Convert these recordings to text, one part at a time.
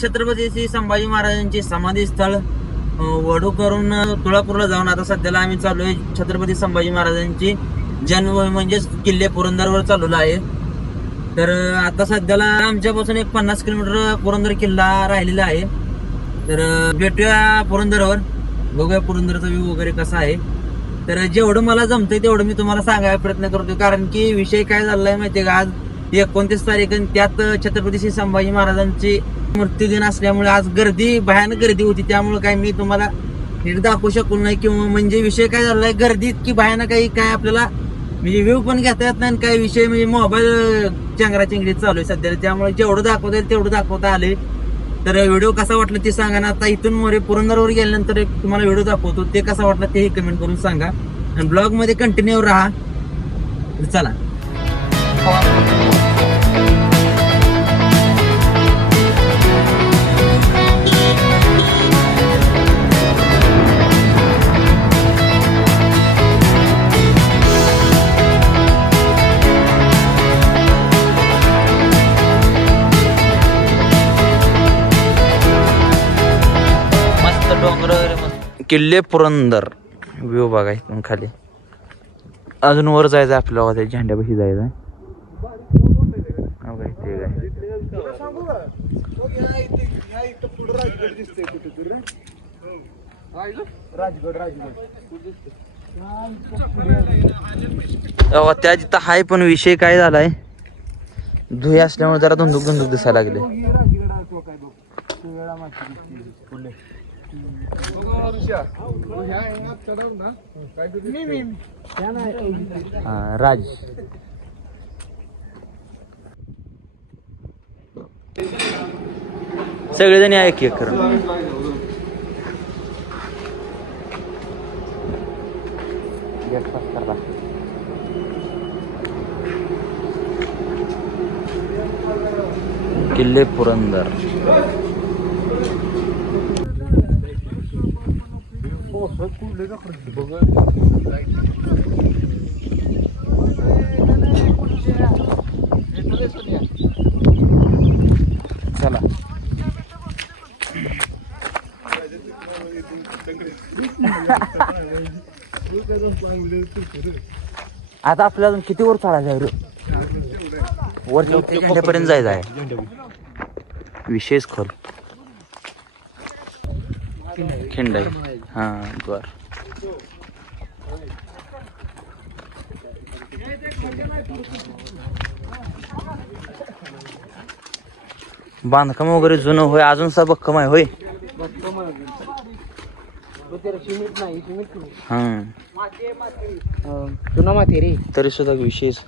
छत्रपती श्री संभाजी महाराजांचे समाधी स्थळ वडू करून तुळापूरला जाऊन आता सध्याला आम्ही चालू आहे. छत्रपती संभाजी महाराजांची जन्मभूमी म्हणजेच किल्ले पुरंदरवर चालवला आहे. तर आता सध्याला आमच्यापासून एक पन्नास किलोमीटर पुरंदर किल्ला राहिलेला आहे. तर भेटूया पुरंदरवर. बघूया पुरंदरचा व्ह्यू वगैरे कसा आहे. तर जेवढं मला जमतंय तेवढं मी तुम्हाला सांगायला प्रयत्न करतो कारण की विषय काय झालाय माहितीये का? आज एकोणतीस तारीख आणि त्यात छत्रपती श्री संभाजी महाराजांची मृत्यूदिन असल्यामुळे आज गर्दी भयानक गर्दी होती. त्यामुळे काय मी तुम्हाला नीट दाखवू शकलो नाही. किंवा म्हणजे विषय काय झालाय? गर्दी इतकी भयानक काही काय आपल्याला म्हणजे व्ह्यू पण घेता येत नाही आणि काही विषय म्हणजे मोबाईल चंगरा चिंगडीत चालू आहे सध्या. त्यामुळे जेवढं दाखवता येईल तेवढं दाखवता आले. तर व्हिडिओ कसा वाटला ते सांगा ना. आता इथून मोरे पुरंदरवर गेल्यानंतर एक तुम्हाला व्हिडिओ दाखवतो. ते कसा वाटला तेही कमेंट करून सांगा. आणि ब्लॉगमध्ये कंटिन्यू राहा. चला. किल्ले पुरंदर. व्ह्यू बघा इथून खाली. अजून वर जायचं आपल्याला त्या झेंड्यापाशी जायचं आहे. काय, ते त्या जिथं हाय पण विषय काय झालाय? धुई असल्यामुळे जरा धुंदुक धुंदुक दिसायला लागले. हा राज सगळेजण या एक एक करून किल्ले पुरंदर चला. आता आपल्याला अजून किती वर चढायचं आहे रे? वरच्या झेंड्यापर्यंत जायचं आहे. विशेष खोल. खिंड आहे हा बर. बांधकाम वगैरे जुनं होय अजून सा भक्कम आहे होय? हा. जुना माती रे तरी सुद्धा विशेष.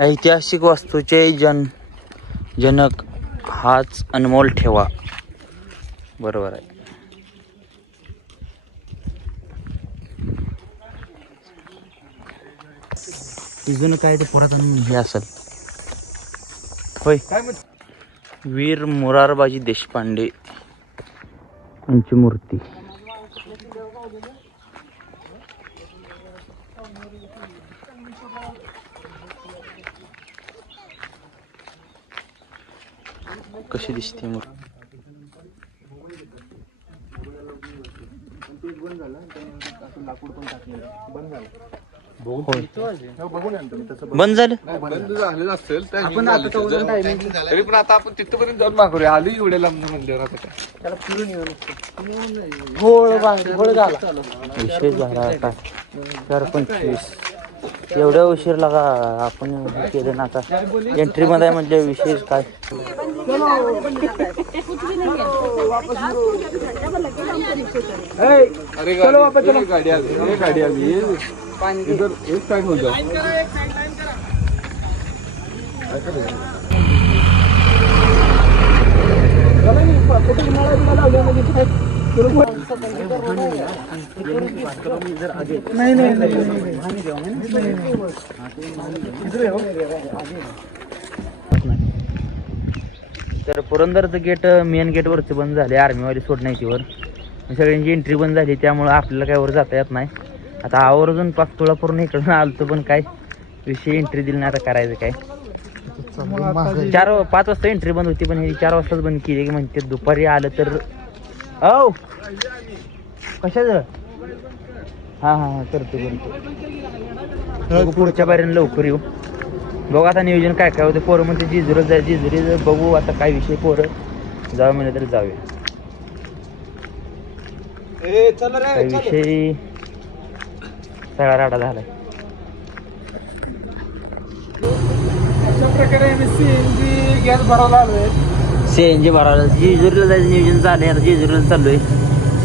ऐतिहासिक वास्तूचे जन जनक हाच अनमोल ठेवा. बरोबर आहे. जुनं काय ते पुरातन हे असेल. होय. वीर मोरारबाजी देशपांडे यांची मूर्ती. कशी दिसते मूर्ती? बंद झालं. बंद झालेलं असेल आपण तरी पण आता आपण तिथपर्यंत जाऊन मागवूया आली एवढ्या लांब म्हणल्यावर आता काय? विशेष झाला आता. चार पंचवीस. एवढ्या उशीर लागा आपण केलं ना आता. एंट्री मध्ये म्हणजे विशेष काय? अरे गाडी आली गाडी आली. इधर हो जाओ तर पुरंदरचं गेट मेन गेट वरचं बंद झाले आर्मीवाली सोडण्याची वर. सगळ्यांची एंट्री बंद झाली त्यामुळं आपल्याला काय वर जाता येत नाही. आता आवर्जून पाक तुळापूर्ण इकडून आलतो पण काय विषय एंट्री दिली नाही आता करायचं काय. चार पाच वाजता एंट्री बंद होती पण हे चार वाजताच बंद केली म्हणते दुपारी आलं तर औ. कशाच? हा हा हा करतो करतो. बघू पुढच्या बाहेर लवकर येऊ. बघू आता नियोजन काय काय होते. पोरं म्हणते जिजुरच जाय जिजुरी बघू आता काय विषय पोरं. जाऊ म्हणलं तर जाऊया. काय विषय? सगळा राडा झालाय. अशा प्रकारे आम्ही सीएनजी गॅस भरायला सी एन जी भरायला. जेजुरीला जायचं नियोजन झालंय. आता जेजुरीला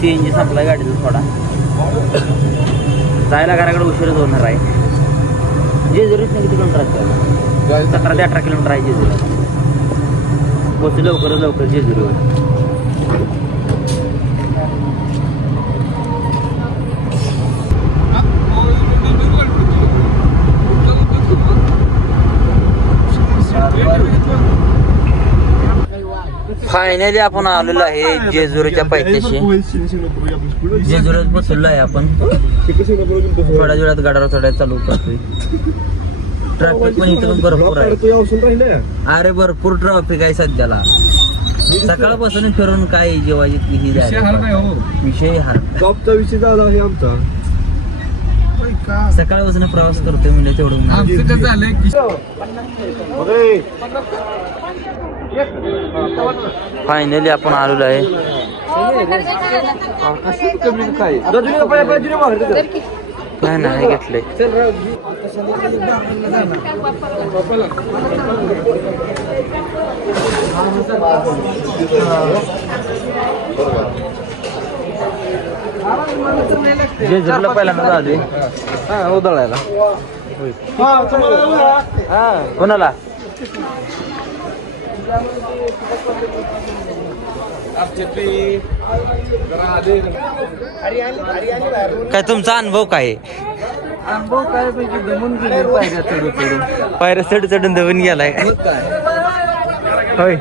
एन जी सप्लाय गाडीचा थोडा. जायला घराकडे उशीरच होणार आहे. जेजुरीत किती किलोमीटर असतं सतरा ते अठरा किलोमीटर आहे जेजुरी. पोचू लवकर लवकर जेजुरीवर. फायनली आपण आलेलो आहे जेजुरीच्या पैथ्याशी जेजुरीत बसलो आहे आपण. थोड्या वेळात गाड्यावर चढायला चालू करतोय. ट्रॅफिक पण इथं पण भरपूर आहे. अरे भरपूर ट्रॅफिक आहे सध्याला. सकाळपासून फिरून काय जेवायची ही. विषय हा. टॉपचा विषय झाला आहे आमचा. सकाळपासून प्रवास करतोय म्हणजे तेवढं. झालंय फायनली आपण आलेलो आहे. काय नाही घेतलंय. जेजुरीला पहिल्यांदा आलोय हा उदळायला कोणाला? काय तुमचा अनुभव काय? अनुभव काय पैकी जमून गेले पाहिजे चढू चढून. पायऱ्या चढ चढून दबून गेलाय. होय.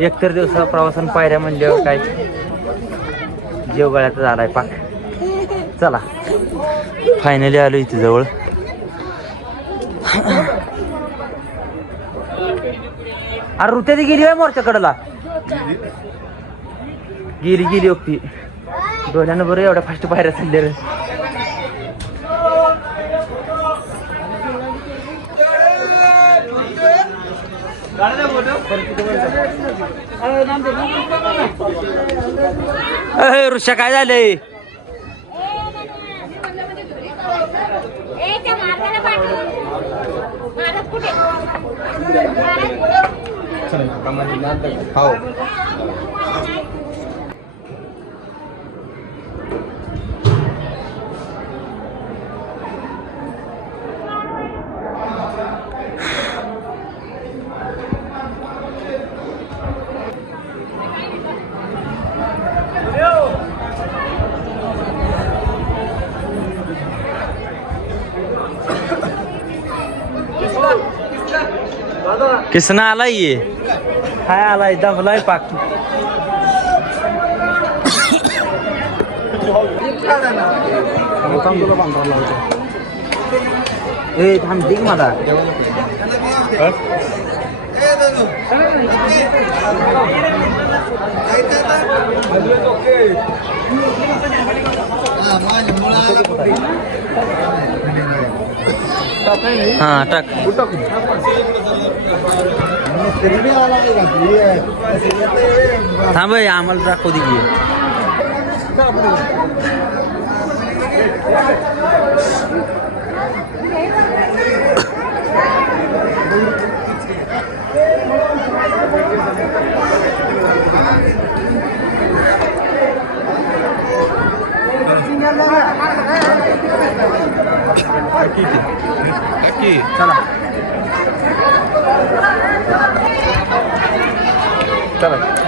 एकतर दिवसा प्रवासान पायऱ्या म्हणल्यावर काय? जीव गळ्यात झालाय पाक. चला. फायनली आलो इथे जवळ. अरे रुत्याची गेली आहे मोर्चाकडला? गेली गेली ओपी. डोळ्यानं बरं एवढ्या फास्ट पायऱ्या चालल्या रे. ऋषा काय झालंय? कुठे? त्या मारण्याला पाठव. महाराज कुठे? महाराज कुठे? हो किसना आलाय ये हाय आलाय दमलाय पाक ए थांब ठीक मला हा टाक थांब आम्हाला दाखवू दे की. चला.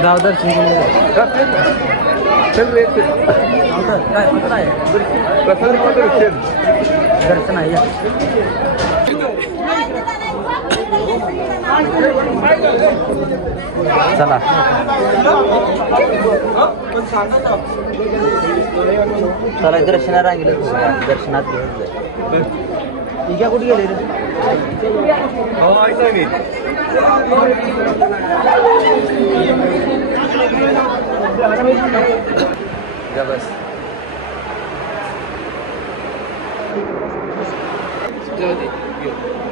चला गाव दर्शन काय कुठं आहे दर्शन आहे. या. चला. चला दर्शना रांगेला दर्शनात घेऊन जाऊ. इक्या कुठे गेले रे जा बस जाऊ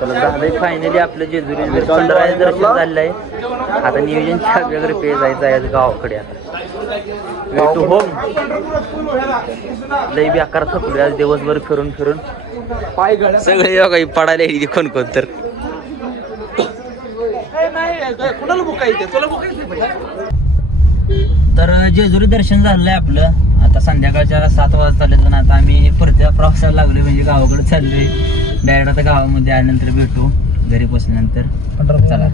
चला झालंय फायनली आपलं जेजुरी खंडराय दर्शन झालेलं आहे आता नियोजन चहा वगैरे पे जायचं आहे गावाकडे आता. टू होम लई बी आकार थकलोय आज दिवसभर फिरून फिरून. पाय सगळे काही पडायला येईल कोण कोण तर. कुणाला बुकायचे तुला बुकायचे तर जेजुरी दर्शन झालंय आपलं. आता संध्याकाळच्या सात वाजता तर आता आम्ही परत प्रवासाला लागलोय म्हणजे गावाकडे चाललोय. डायरेक्ट आता गावामध्ये आल्यानंतर भेटू घरी बसल्यानंतर. चला.